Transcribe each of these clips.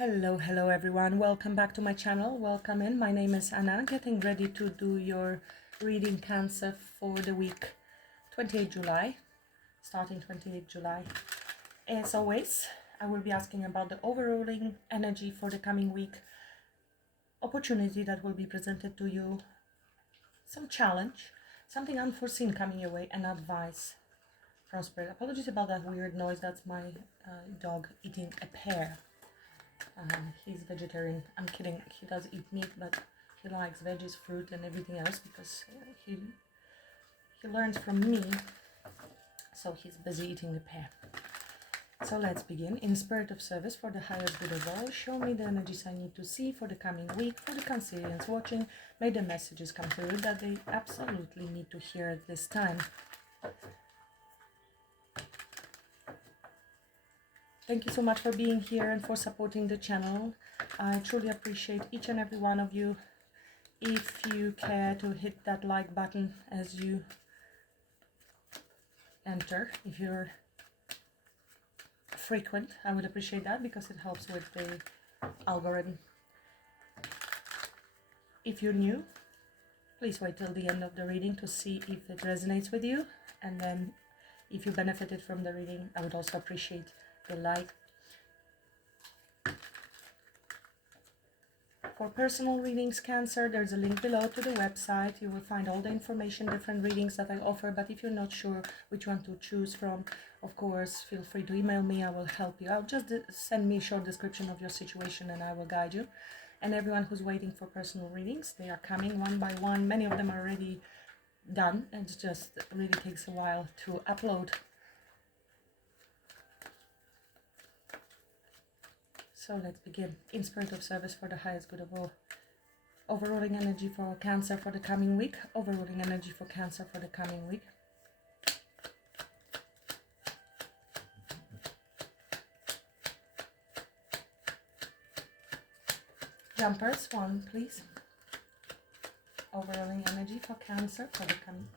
Hello everyone. Welcome back to my channel. Welcome in. My name is Anna. Getting ready to do your reading Cancer for the week 28 July, starting 28 July. As always, I will be asking about the overruling energy for the coming week, opportunity that will be presented to you, some challenge, something unforeseen coming your way, and advice from Spirit. Apologies about that weird noise. That's my dog eating a pear. He's vegetarian. I'm kidding. He does eat meat, but he likes veggies, fruit, and everything else because he learns from me. So he's busy eating the pear. So let's begin. In spirit of service for the highest good of all, show me the energies I need to see for the coming week. For the Cancerians watching, may the messages come through that they absolutely need to hear at this time. Thank you so much for being here and for supporting the channel. I truly appreciate each and every one of you. If you care to hit that like button as you enter, if you're frequent, I would appreciate that because it helps with the algorithm. If you're new, please wait till the end of the reading to see if it resonates with you, and then if you benefited from the reading, I would also appreciate the like. For personal readings, Cancer, there's a link below to the website. You will find all the information, different readings that I offer, but if you're not sure which one to choose from, of course, feel free to email me. I will help you out. Just send me a short description of your situation and I will guide you. And everyone who's waiting for personal readings, they are coming one by one. Many of them are already done, and it just really takes a while to upload. So let's begin. In spirit of service for the highest good of all. Overruling energy for Cancer for the coming week. Overruling energy for Cancer for the coming week. Jumpers, one please. Overruling energy for Cancer for the coming.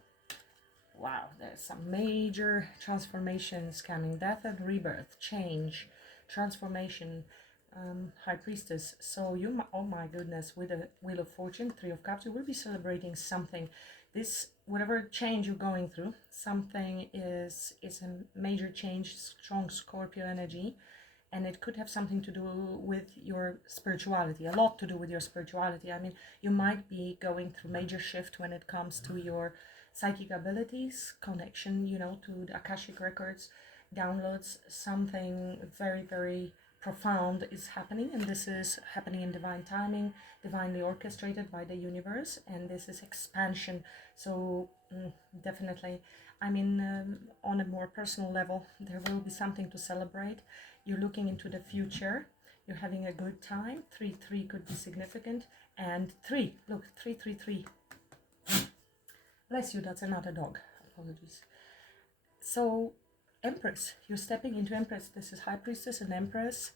Wow, there's some major transformations coming. Death and rebirth, change, transformation. High Priestess. So you, oh my goodness, with the Wheel of Fortune, Three of Cups, you will be celebrating something. This, whatever change you're going through, something is a major change, strong Scorpio energy, and it could have something to do with your spirituality, a lot to do with your spirituality. I mean, you might be going through major shift when it comes to your psychic abilities, connection, you know, to the Akashic records, downloads. Something very, very profound is happening, and this is happening in divine timing, divinely orchestrated by the universe, and this is expansion. So definitely, I mean, on a more personal level, there will be something to celebrate. You're looking into the future, you're having a good time. 3-3 could be significant, and 3, look, 3-3-3. Bless you, that's another dog, apologies. So Empress, you're stepping into Empress. This is High Priestess and Empress.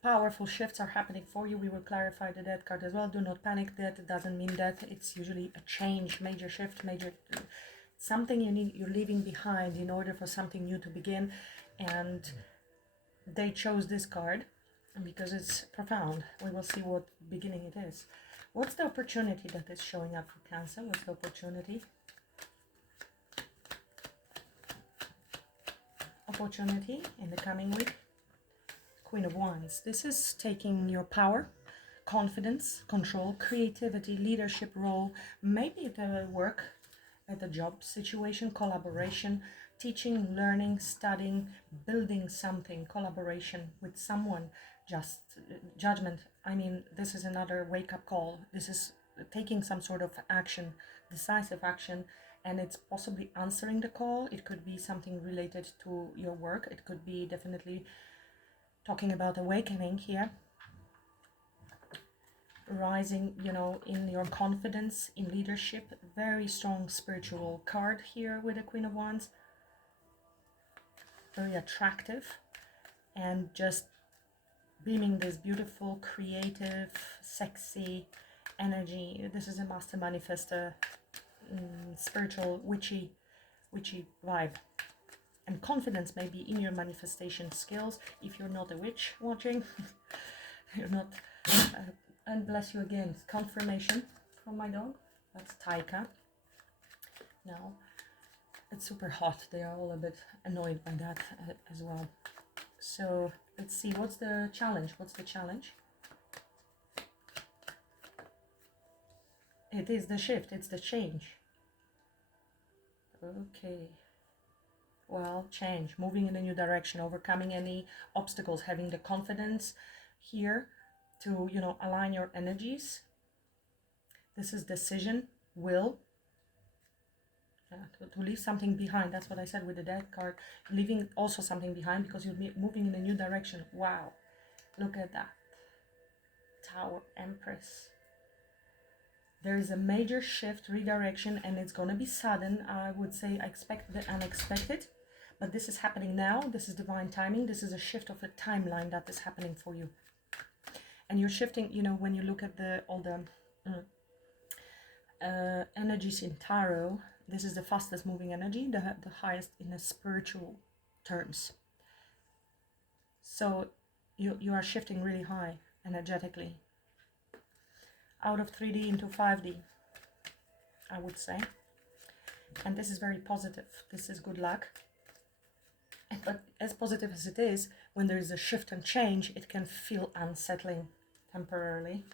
Powerful shifts are happening for you. We will clarify the death card as well. Do not panic. Death doesn't mean death. It's usually a change, major shift, major something you're leaving behind in order for something new to begin. And they chose this card because it's profound. We will see what beginning it is. What's the opportunity that is showing up for Cancer? What's the opportunity? Opportunity in the coming week. Queen of Wands. This is taking your power, confidence, control, creativity, leadership role, maybe at a work, at a job situation, collaboration, teaching, learning, studying, building something, collaboration with someone, just judgment. I mean, this is another wake-up call. This is taking some sort of action, decisive action, and it's possibly answering the call. It could be something related to your work. It could be definitely talking about awakening here. Rising, you know, in your confidence, in leadership. Very strong spiritual card here with the Queen of Wands. Very attractive and just beaming this beautiful, creative, sexy energy. This is a master manifester, spiritual, witchy vibe. And confidence may be in your manifestation skills. If you're not a witch watching, you're not, and bless you again, confirmation from my dog. That's Taika. Now, it's super hot. They are all a bit annoyed by that as well. So let's see, what's the challenge? What's the challenge? It is the shift, it's the change. Okay. Well, change, moving in a new direction, overcoming any obstacles, having the confidence here to, you know, align your energies. This is decision, will. To leave something behind. That's what I said with the Death card. Leaving also something behind because you're moving in a new direction. Wow. Look at that. Tower, Empress. There is a major shift, redirection, and it's going to be sudden. I would say I expect the unexpected. But this is happening now. This is divine timing. This is a shift of a timeline that is happening for you. And you're shifting, you know, when you look at all the energies in tarot, this is the fastest moving energy, the highest in the spiritual terms. So you are shifting really high energetically. Out of 3D into 5D, I would say. And this is very positive. This is good luck. But as positive as it is, when there is a shift and change, it can feel unsettling temporarily.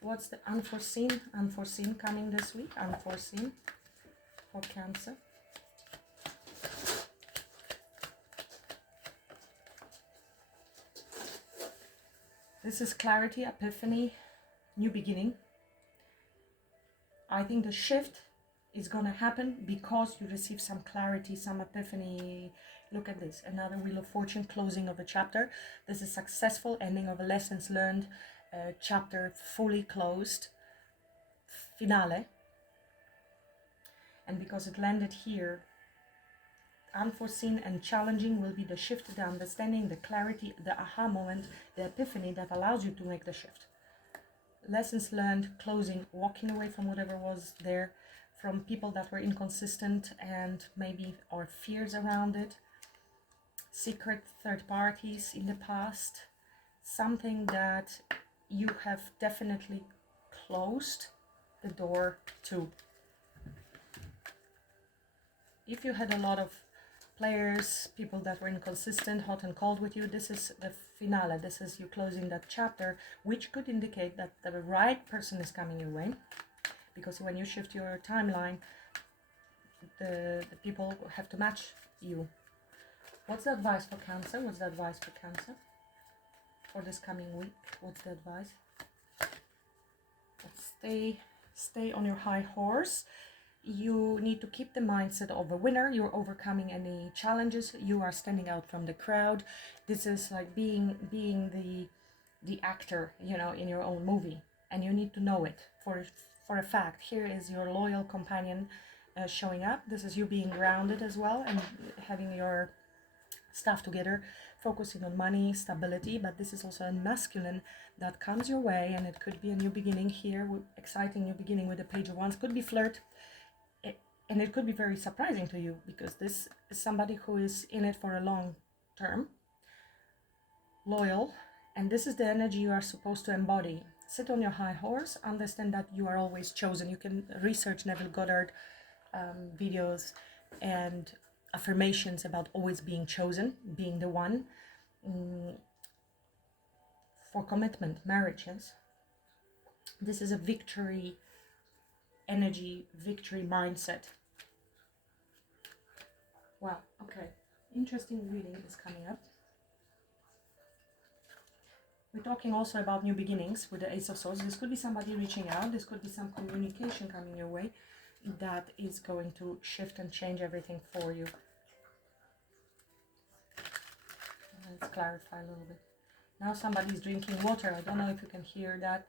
What's the unforeseen? Unforeseen coming this week. Unforeseen for Cancer. This is clarity, epiphany, new beginning. I think the shift is going to happen because you receive some clarity, some epiphany. Look at this. Another Wheel of Fortune, closing of a chapter. This is successful ending of a lessons learned. Chapter fully closed, finale. And because it landed here, unforeseen and challenging will be the shift, the understanding, the clarity, the aha moment, the epiphany that allows you to make the shift. Lessons learned, closing, walking away from whatever was there, from people that were inconsistent and maybe our fears around it, secret third parties in the past, something that you have definitely closed the door to. If you had a lot of players, people that were inconsistent, hot and cold with you, this is the finale. This is you closing that chapter, which could indicate that the right person is coming your way. Because when you shift your timeline, the people have to match you. What's the advice for Cancer? What's the advice for Cancer for this coming week? What's the advice? Stay on your high horse. You need to keep the mindset of a winner. You're overcoming any challenges. You are standing out from the crowd. This is like being the actor, you know, in your own movie, and you need to know it for a fact. Here is your loyal companion showing up. This is you being grounded as well and having your stuff together, focusing on money, stability. But this is also a masculine that comes your way, and it could be a new beginning here, exciting new beginning with the Page of Wands. Could be flirt. And it could be very surprising to you because this is somebody who is in it for a long term, loyal, and this is the energy you are supposed to embody. Sit on your high horse, understand that you are always chosen. You can research Neville Goddard videos and affirmations about always being chosen, being the one. For commitment, marriages, this is a victory energy, victory mindset. Wow, okay. Interesting reading is coming up. We're talking also about new beginnings with the Ace of Swords. This could be somebody reaching out. This could be some communication coming your way that is going to shift and change everything for you. Let's clarify a little bit. Now somebody's drinking water. I don't know if you can hear that.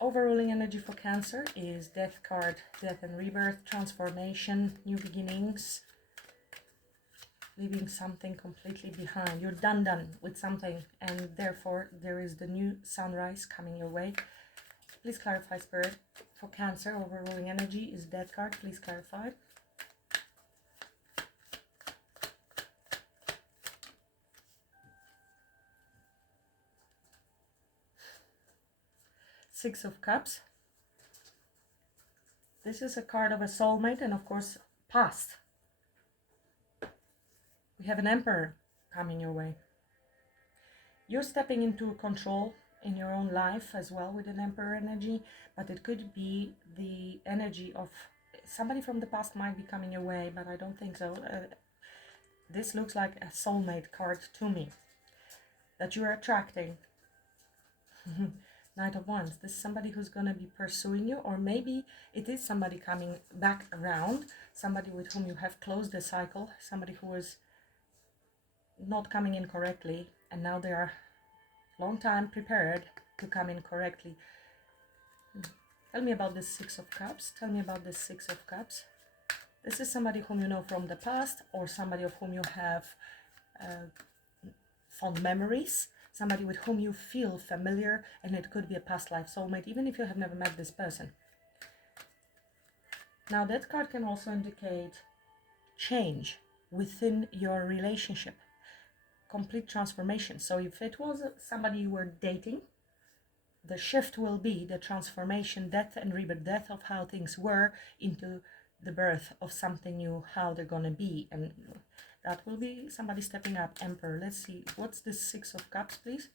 Overruling energy for Cancer is Death card, death and rebirth, transformation, new beginnings. leaving something completely behind. You're done with something, and therefore there is the new sunrise coming your way. Please clarify, Spirit. For Cancer, overruling energy is Death card. Please clarify. Six of Cups. This is a card of a soulmate and of course past. We have an Emperor coming your way. You're stepping into control in your own life as well with an Emperor energy, but it could be the energy of somebody from the past might be coming your way, but I don't think so. This looks like a soulmate card to me that you're attracting. Knight of Wands. This is somebody who's going to be pursuing you, or maybe it is somebody coming back around, somebody with whom you have closed the cycle, somebody who was not coming in correctly, and now they are long time prepared to come in correctly. Tell me about this Six of Cups. Tell me about this Six of Cups. This is somebody whom you know from the past, or somebody of whom you have fond memories, somebody with whom you feel familiar, and it could be a past life soulmate, even if you have never met this person. Now that card can also indicate change within your relationship, complete transformation. So if it was somebody you were dating, the shift will be the transformation, death and rebirth, death of how things were into the birth of something new, how they're gonna be, and that will be somebody stepping up. Emperor. Let's see, what's this Six of Cups, please?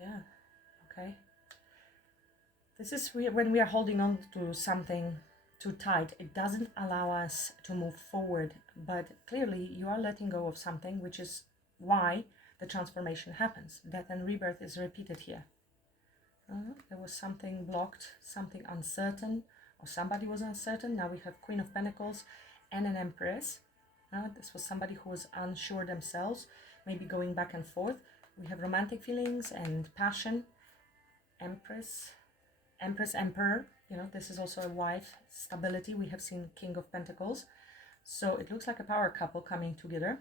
Yeah, okay. This is when we are holding on to something too tight. It doesn't allow us to move forward, but clearly you are letting go of something, which is why the transformation happens. Death and rebirth is repeated here. There was something blocked, something uncertain, or somebody was uncertain. Now we have Queen of Pentacles and an Empress. This was somebody who was unsure themselves, maybe going back and forth. We have romantic feelings and passion. Empress, Emperor. You know, this is also a wife, stability. We have seen King of Pentacles. So it looks like a power couple coming together.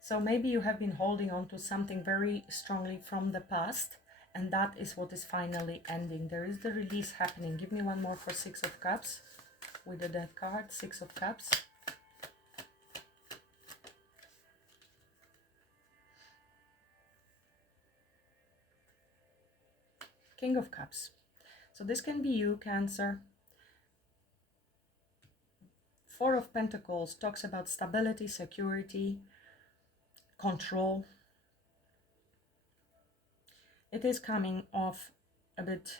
So maybe you have been holding on to something very strongly from the past, and that is what is finally ending. There is the release happening. Give me one more for Six of Cups with the Death card. Six of Cups. King of Cups. So this can be you, Cancer. Four of Pentacles talks about stability, security, control. It is coming off a bit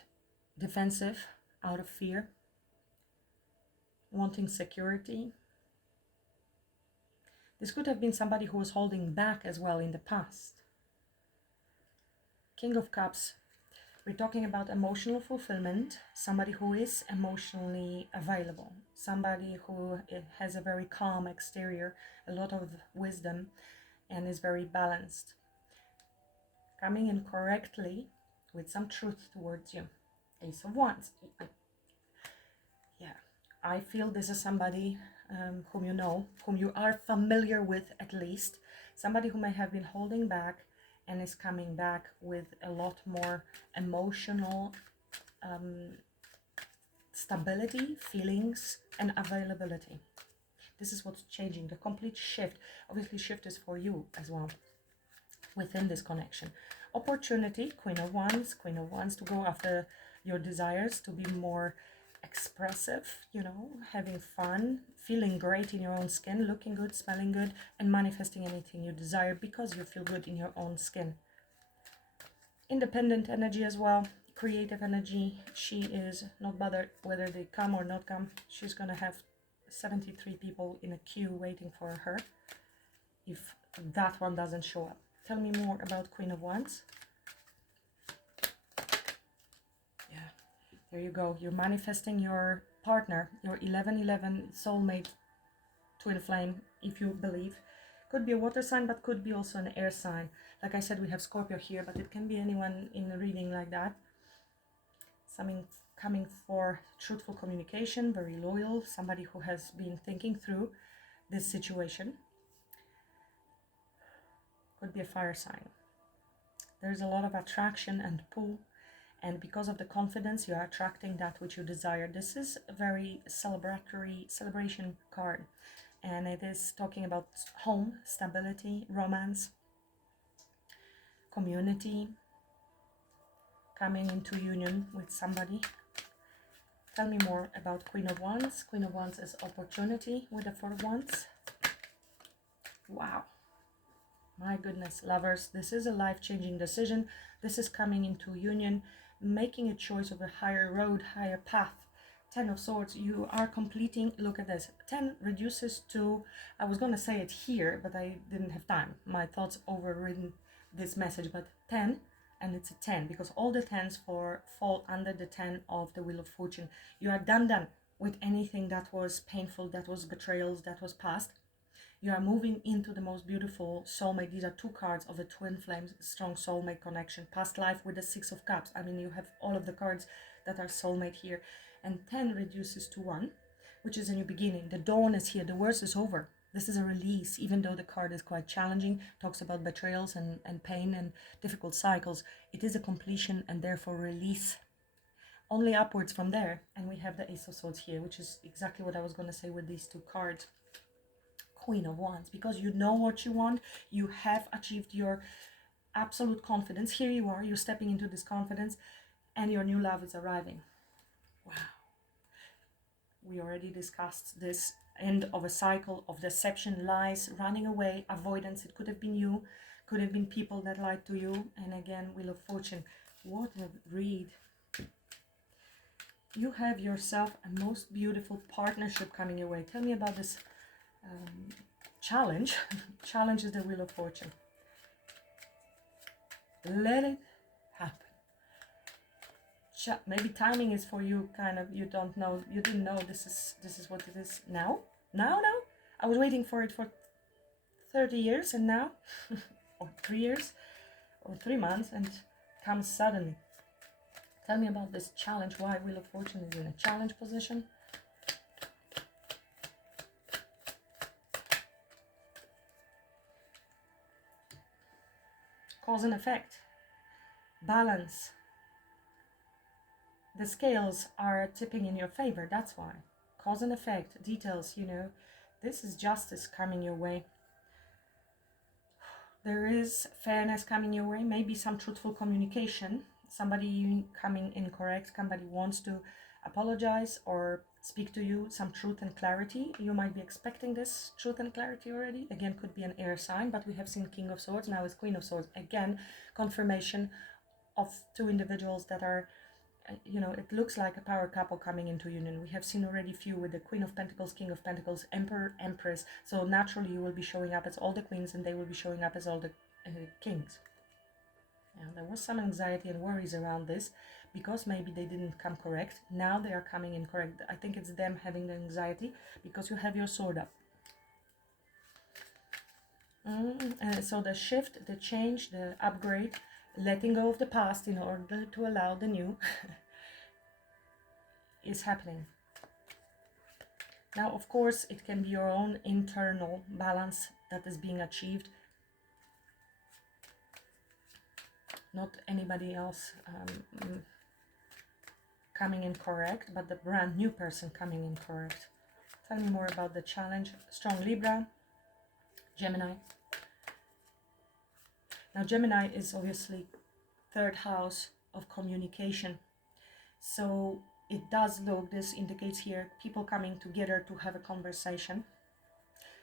defensive, out of fear, wanting security. This could have been somebody who was holding back as well in the past. King of Cups, we're talking about emotional fulfillment, somebody who is emotionally available, somebody who has a very calm exterior, a lot of wisdom, and is very balanced. Coming in correctly with some truth towards you. Ace of Wands. Yeah, I feel this is somebody whom you know, whom you are familiar with at least, somebody who may have been holding back and is coming back with a lot more emotional stability, feelings, and availability. This is what's changing, the complete shift. Obviously, shift is for you as well within this connection. Opportunity, Queen of Wands, to go after your desires, to be more expressive, you know, having fun, feeling great in your own skin, looking good, smelling good, and manifesting anything you desire because you feel good in your own skin. Independent energy as well, creative energy. She is not bothered whether they come or not come. She's gonna have 73 people in a queue waiting for her if that one doesn't show up. Tell me more about Queen of Wands. Yeah, there you go. You're manifesting your partner, your 1111 soulmate, twin flame, if you believe, Could be a water sign, but could be also an air sign. Like I said, we have Scorpio here, but it can be anyone in a reading like that. Something coming for truthful communication, very loyal, somebody who has been thinking through this situation. Could be a fire sign. There's a lot of attraction and pull, and because of the confidence, you are attracting that which you desire. This is a very celebratory celebration card, and it is talking about home, stability, romance, community, coming into union with somebody. Tell me more about Queen of Wands. Queen of Wands is opportunity with the Four of Wands. Wow. My goodness, lovers, this is a life-changing decision. This is coming into union, making a choice of a higher road, higher path. 10 of Swords, you are completing, look at this. 10 reduces to, I was going to say it here, but I didn't have time. My thoughts overridden this message, but 10, and it's a 10, because all the 10s fall under the 10 of the Wheel of Fortune. You are done with anything that was painful, that was betrayals, that was past. You are moving into the most beautiful soulmate. These are two cards of a twin flame, strong soulmate connection. Past life with the Six of Cups. I mean, you have all of the cards that are soulmate here. And 10 reduces to 1, which is a new beginning. The dawn is here. The worst is over. This is a release, even though the card is quite challenging, talks about betrayals and pain and difficult cycles. It is a completion and therefore release. Only upwards from there. And we have the Ace of Swords here, which is exactly what I was going to say with these two cards. Queen of Wands, because you know what you want, you have achieved your absolute confidence. Here you are, you're stepping into this confidence, and your new love is arriving. Wow. We already discussed this end of a cycle of deception, lies, running away, avoidance. It could have been you, could have been people that lied to you. And again, Wheel of Fortune. What a read. You have yourself a most beautiful partnership coming your way. Tell me about this challenge. Challenge is the Wheel of Fortune. Let it happen. Maybe timing is for you kind of, you don't know, you didn't know this is what it is now. Now I was waiting for it for 30 years, and now or 3 years or 3 months, and it comes suddenly. Tell me about this challenge, why Wheel of Fortune is in a challenge position. Cause and effect, balance. The scales are tipping in your favor, that's why. Cause and effect, details, you know. This is justice coming your way. There is fairness coming your way, maybe some truthful communication. Somebody coming incorrect, somebody wants to apologize or speak to you, some truth and clarity. You might be expecting this truth and clarity already. Again, could be an air sign, but we have seen King of Swords, now it's Queen of Swords. Again, confirmation of two individuals that are, you know, it looks like a power couple coming into union. We have seen already few with the Queen of Pentacles, King of Pentacles, Emperor, Empress. So naturally you will be showing up as all the queens, and they will be showing up as all the kings. Yeah, there was some anxiety and worries around this because maybe they didn't come correct. Now they are coming in correct. I think it's them having the anxiety because you have your sword up. So the shift, the change, the upgrade, letting go of the past in order to allow the new is happening. Now, of course, it can be your own internal balance that is being achieved. Not anybody else coming in correct, but the brand new person coming in correct. Tell me more about the challenge. Strong Libra, Gemini. Now, Gemini is obviously third house of communication. So it does look, this indicates here, people coming together to have a conversation.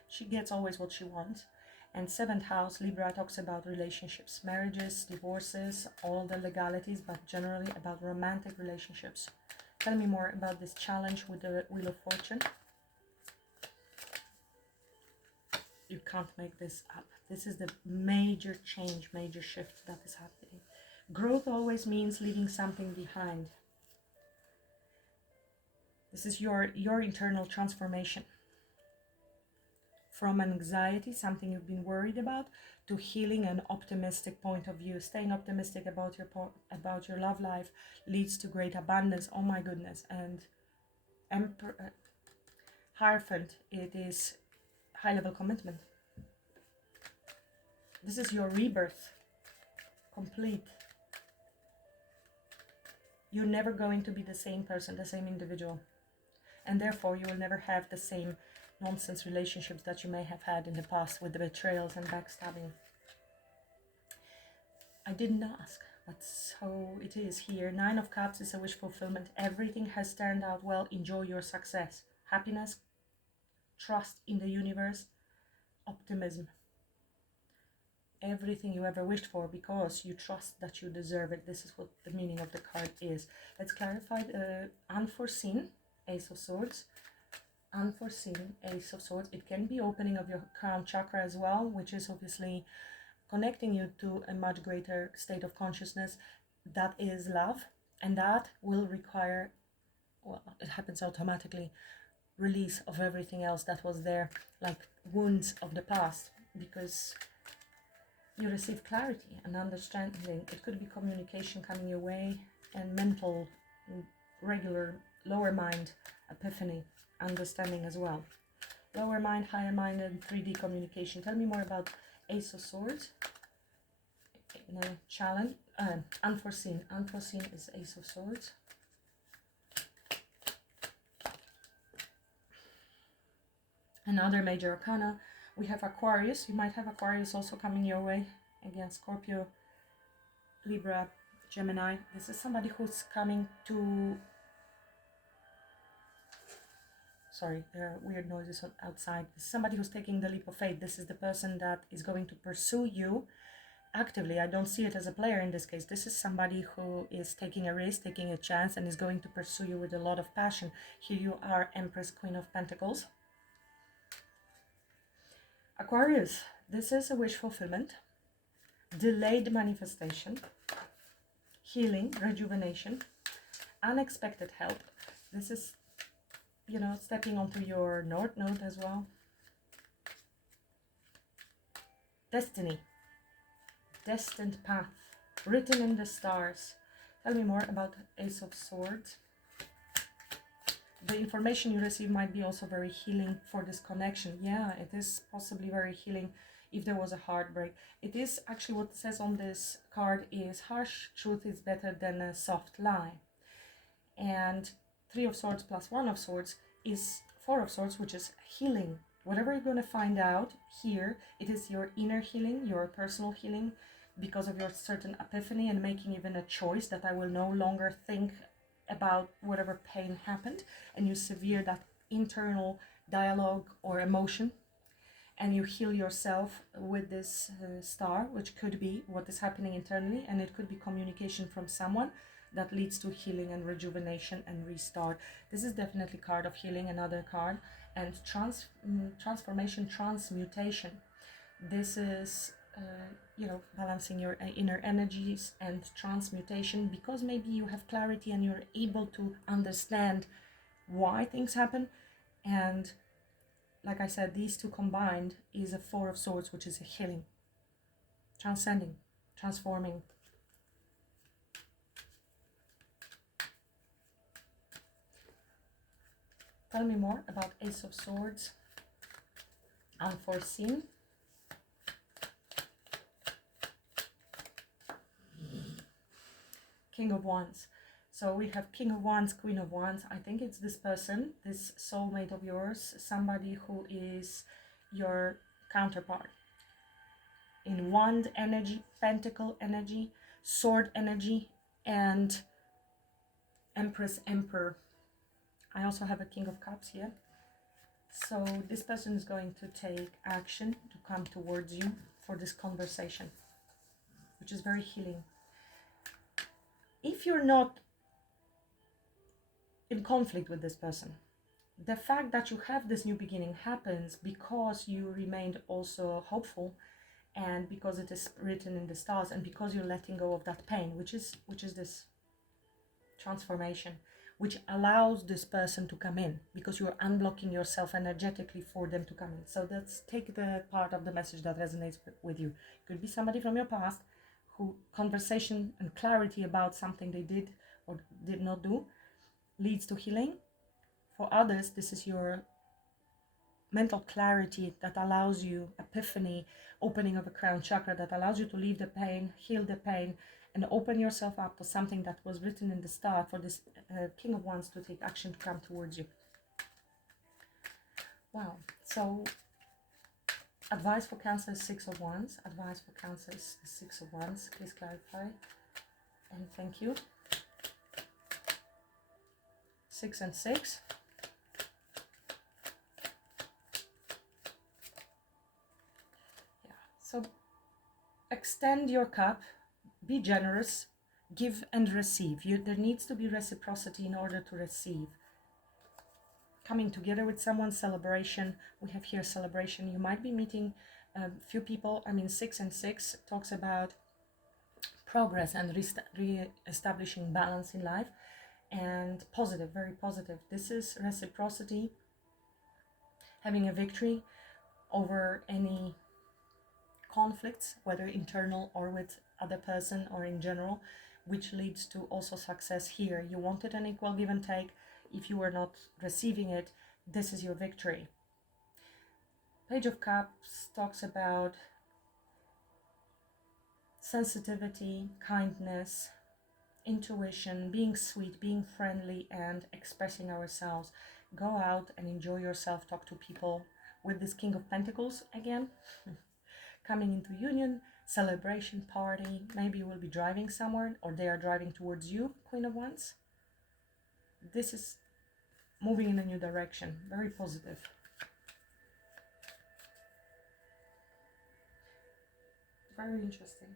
She gets always what she wants. And seventh house, Libra, talks about relationships, marriages, divorces, all the legalities, but generally about romantic relationships. Tell me more about this challenge with the Wheel of Fortune. You can't make this up. This is the major change, major shift that is happening. Growth always means leaving something behind. This is your internal transformation. from anxiety, something you've been worried about, to healing and optimistic point of view. Staying optimistic about your love life leads to great abundance. Oh my goodness. And Hierophant, it is high level commitment. This is your rebirth, complete. You're never going to be the same person, the same individual, and therefore you will never have the same nonsense relationships that you may have had in the past with the betrayals and backstabbing. I didn't ask, but so it is here. 9 of Cups is a wish fulfillment. Everything has turned out well. Enjoy your success. Happiness, trust in the universe, optimism. Everything you ever wished for, because you trust that you deserve it. This is what the meaning of the card is. Let's clarify the Unforeseen, Ace of Swords. Unforeseen, Ace of Swords. It can be opening of your crown chakra as well, which is obviously connecting you to a much greater state of consciousness that is love, and that will require, well, it happens automatically, release of everything else that was there, like wounds of the past, because you receive clarity and understanding. It could be communication coming your way, and mental, regular, lower mind, epiphany, understanding as well. Lower mind, higher mind, and 3D communication. Tell me more about Ace of Swords. Challenge, Unforeseen. Unforeseen is Ace of Swords. Another major arcana. We have Aquarius. You might have Aquarius also coming your way. Again, Scorpio, Libra, Gemini. This is somebody who's coming to... Sorry, there are weird noises outside. This is somebody who's taking the leap of faith. This is the person that is going to pursue you actively. I don't see it as a player in this case. This is somebody who is taking a risk, taking a chance, and is going to pursue you with a lot of passion. Here you are, Empress, Queen of Pentacles. Aquarius, this is a wish fulfillment, delayed manifestation, healing, rejuvenation, unexpected help. This is, you know, stepping onto your North Node as well. Destiny, destined path, written in the stars. Tell me more about Ace of Swords. The information you receive might be also very healing for this connection. Yeah, it is possibly very healing if there was a heartbreak. It is actually, what it says on this card is harsh truth is better than a soft lie. And 3 of Swords plus 1 of Swords is 4 of Swords, which is healing. Whatever you're going to find out here, it is your inner healing, your personal healing, because of your certain epiphany and making even a choice that I will no longer think about whatever pain happened, and you sever that internal dialogue or emotion, and you heal yourself with this star, which could be what is happening internally, and it could be communication from someone that leads to healing and rejuvenation and restart. This is definitely card of healing, another card, and transformation, transmutation. This is you know, balancing your inner energies and transmutation, because maybe you have clarity and you're able to understand why things happen. And like I said, these two combined is a 4 of Swords, which is a healing, transcending, transforming. Tell me more about Ace of Swords, Unforeseen. King of Wands. So we have King of Wands, Queen of Wands. I think it's this person, this soulmate of yours, somebody who is your counterpart in Wand energy, Pentacle energy, Sword energy, and Empress, Emperor. I also have a King of Cups here. So this person is going to take action to come towards you for this conversation, which is very healing. If you're not in conflict with this person, the fact that you have this new beginning happens because you remained also hopeful, and because it is written in the stars, and because you're letting go of that pain, which is this transformation. which allows this person to come in, because you're unblocking yourself energetically for them to come in. So let's take the part of the message that resonates with you. It could be somebody from your past who conversation and clarity about something they did or did not do leads to healing. For others, this is your mental clarity that allows you, epiphany, opening of the crown chakra, that allows you to leave the pain, heal the pain, and open yourself up to something that was written in the start for this King of Wands to take action to come towards you. Wow. So advice for Cancer is 6 of Wands. Advice for Cancer is 6 of Wands. Please clarify. And thank you. 6 and 6. Yeah. So extend your cup. Be generous, give and receive. There needs to be reciprocity in order to receive. Coming together with someone, celebration. We have here celebration. You might be meeting a few people. I mean, 6 and 6 talks about progress and re-establishing balance in life, and positive, very positive. This is reciprocity, having a victory over any conflicts, whether internal or with other person or in general, which leads to also success here. You wanted an equal give and take. If you were not receiving it, this is your victory. Page of Cups talks about sensitivity, kindness, intuition, being sweet, being friendly, and expressing ourselves. Go out and enjoy yourself, talk to people. With this King of Pentacles again, coming into union, celebration, party. Maybe you will be driving somewhere, or they are driving towards you, Queen of Wands. This is moving in a new direction, very positive. Very interesting.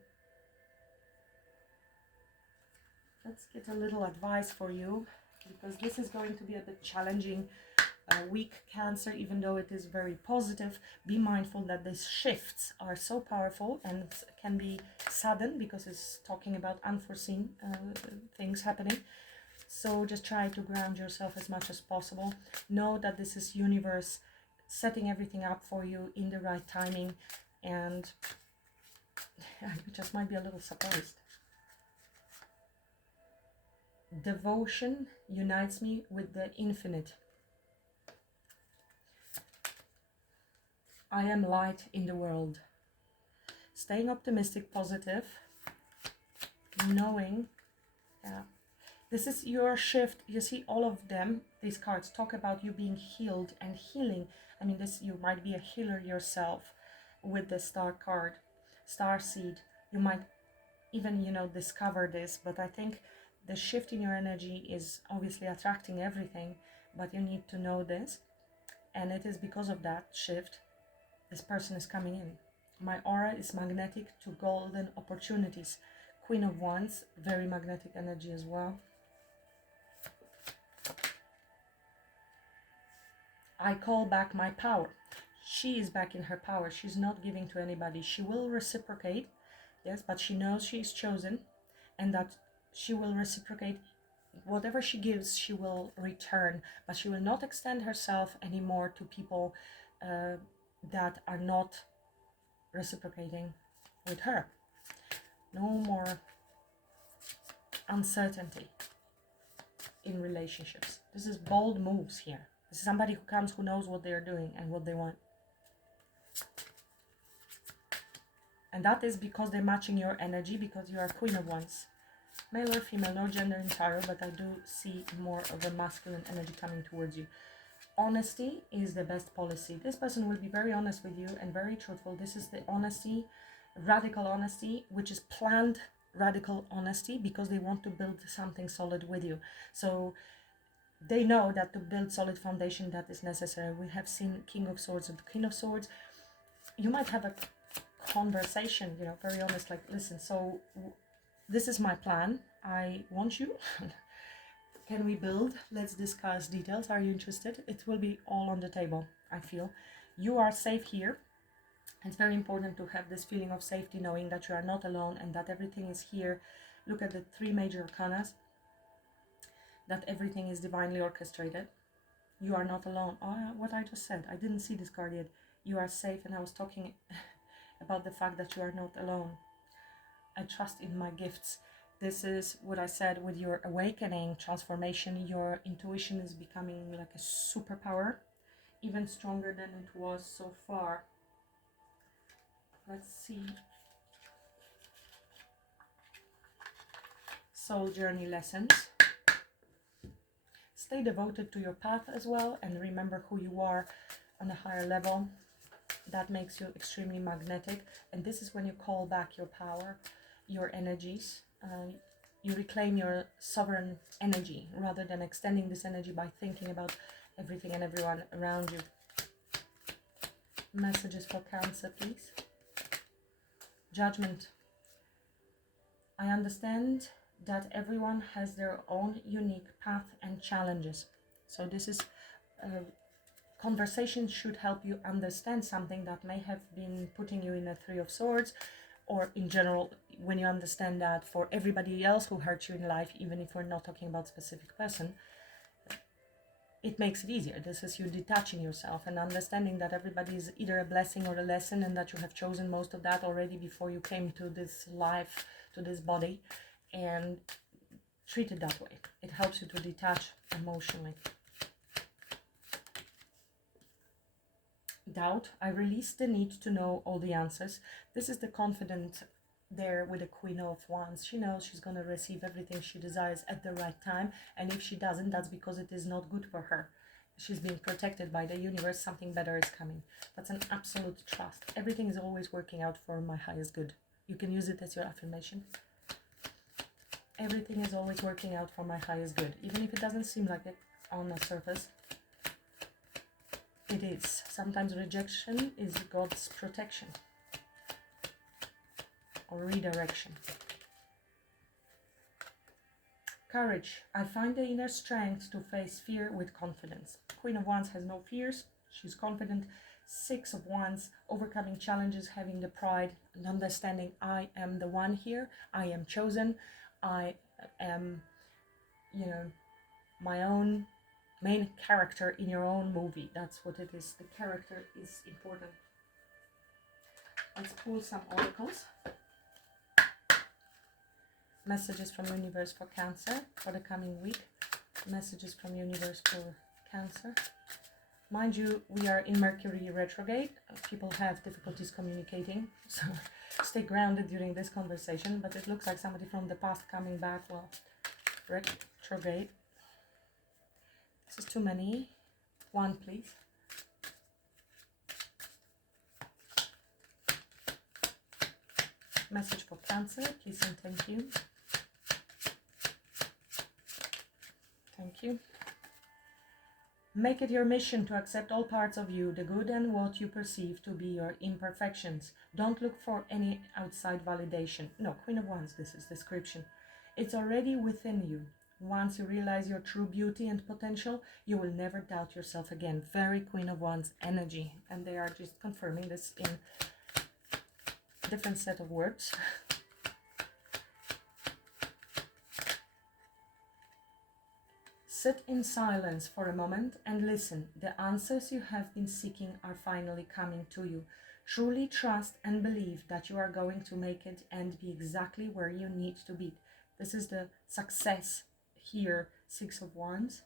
Let's get a little advice for you, because this is going to be a bit challenging week, Cancer, even though it is very positive. Be mindful that these shifts are so powerful and can be sudden, because it's talking about unforeseen things happening. So just try to ground yourself as much as possible. Know that this is universe setting everything up for you in the right timing, and you just might be a little surprised. Devotion unites me with the infinite. I am light in the world. Staying optimistic, positive, knowing, yeah, this is your shift. You see, all of them, these cards talk about you being healed and healing. I mean, this, you might be a healer yourself with the star card, star seed. You might even, discover this, but I think the shift in your energy is obviously attracting everything, but you need to know this. And it is because of that shift this person is coming in. My aura is magnetic to golden opportunities. Queen of Wands, very magnetic energy as well. I call back my power. She is back in her power. She's not giving to anybody. She will reciprocate, yes, but she knows she is chosen, and that she will reciprocate. Whatever she gives, she will return, but she will not extend herself anymore to people that are not reciprocating with her. No more uncertainty in relationships. This is bold moves here. This is somebody who comes, who knows what they're doing and what they want. And that is because they're matching your energy, because you are Queen of Wands. Male or female, no gender in tarot, but I do see more of a masculine energy coming towards you. Honesty is the best policy. This person will be very honest with you and very truthful. This is the honesty, radical honesty, which is planned radical honesty, because they want to build something solid with you. So they know that to build solid foundation, that is necessary. We have seen King of Swords and the Queen of Swords. You might have a conversation, very honest, like, listen, so this is my plan. I want you. Can we build? Let's discuss details. Are you interested? It will be all on the table, I feel. You are safe here. It's very important to have this feeling of safety, knowing that you are not alone and that everything is here. Look at the 3 major arcanas. that everything is divinely orchestrated. You are not alone. Oh, what I just said, I didn't see this card yet. You are safe, and I was talking about the fact that you are not alone. I trust in my gifts. This is what I said with your awakening, transformation. Your intuition is becoming like a superpower, even stronger than it was so far. Let's see. Soul journey lessons. Stay devoted to your path as well, and remember who you are on a higher level. That makes you extremely magnetic, and this is when you call back your power, your energies. You reclaim your sovereign energy rather than extending this energy by thinking about everything and everyone around you. Messages for Cancer, please. Judgment. I understand that everyone has their own unique path and challenges. So this is conversation should help you understand something that may have been putting you in a Three of Swords, or in general, when you understand that for everybody else who hurt you in life, even if we're not talking about a specific person, it makes it easier. This is you detaching yourself and understanding that everybody is either a blessing or a lesson, and that you have chosen most of that already before you came to this life, to this body, and treat it that way. It helps you to detach emotionally. Doubt. I release the need to know all the answers. This is the confident there with the Queen of Wands. She knows she's going to receive everything she desires at the right time, and if she doesn't, that's because it is not good for her. She's being protected by the universe. Something better is coming. That's an absolute trust. Everything is always working out for my highest good. You can use it as your affirmation. Everything is always working out for my highest good, even if it doesn't seem like it on the surface. It is. Sometimes rejection is God's protection or redirection. Courage. I find the inner strength to face fear with confidence. Queen of Wands has no fears. She's confident. Six of Wands, overcoming challenges, having the pride and understanding I am the one here. I am chosen. I am, my own main character in your own movie. That's what it is. The character is important. Let's pull some oracles. Messages from universe for Cancer for the coming week. Messages from universe for Cancer. Mind you, we are in Mercury retrograde. People have difficulties communicating, so stay grounded during this conversation. But it looks like somebody from the past coming back. Well, retrograde. This is too many. One, please. Message for Cancer, please and thank you. Thank you. Make it your mission to accept all parts of you, the good and what you perceive to be your imperfections. Don't look for any outside validation. No, Queen of Wands, this is description. It's already within you. Once you realize your true beauty and potential, you will never doubt yourself again. Very Queen of Wands energy. And they are just confirming this in a different set of words. Sit in silence for a moment and listen. The answers you have been seeking are finally coming to you. Truly trust and believe that you are going to make it and be exactly where you need to be. This is the success here, Six of Wands.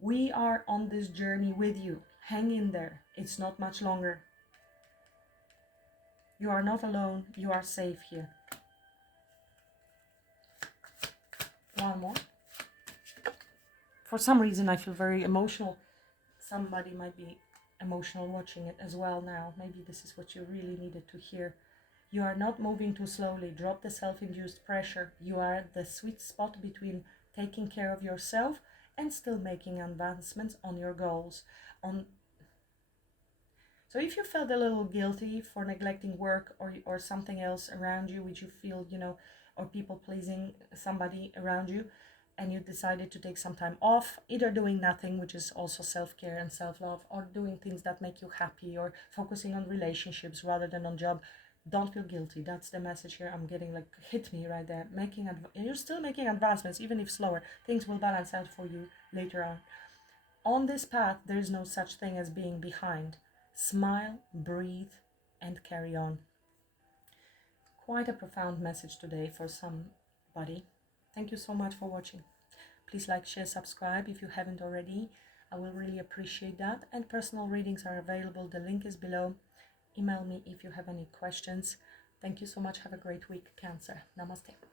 We are on this journey with you. Hang in there. It's not much longer. You are not alone. You are safe here. One more. For some reason, I feel very emotional. Somebody might be emotional watching it as well now. Maybe this is what you really needed to hear. You are not moving too slowly. Drop the self-induced pressure. You are at the sweet spot between taking care of yourself and still making advancements on your goals. So if you felt a little guilty for neglecting work or something else around you, which you feel, or people pleasing somebody around you, and you decided to take some time off, either doing nothing, which is also self-care and self-love, or doing things that make you happy, or focusing on relationships rather than on job, Don't feel guilty. That's the message here I'm getting, like, hit me right there. You're still making advancements, even if slower. Things will balance out for you later on. On this path, there is no such thing as being behind. Smile, breathe, and carry on. Quite a profound message today for somebody. Thank you so much for watching. Please like, share, subscribe if you haven't already. I will really appreciate that. And personal readings are available. The link is below. Email me if you have any questions. Thank you so much. Have a great week, Cancer. Namaste.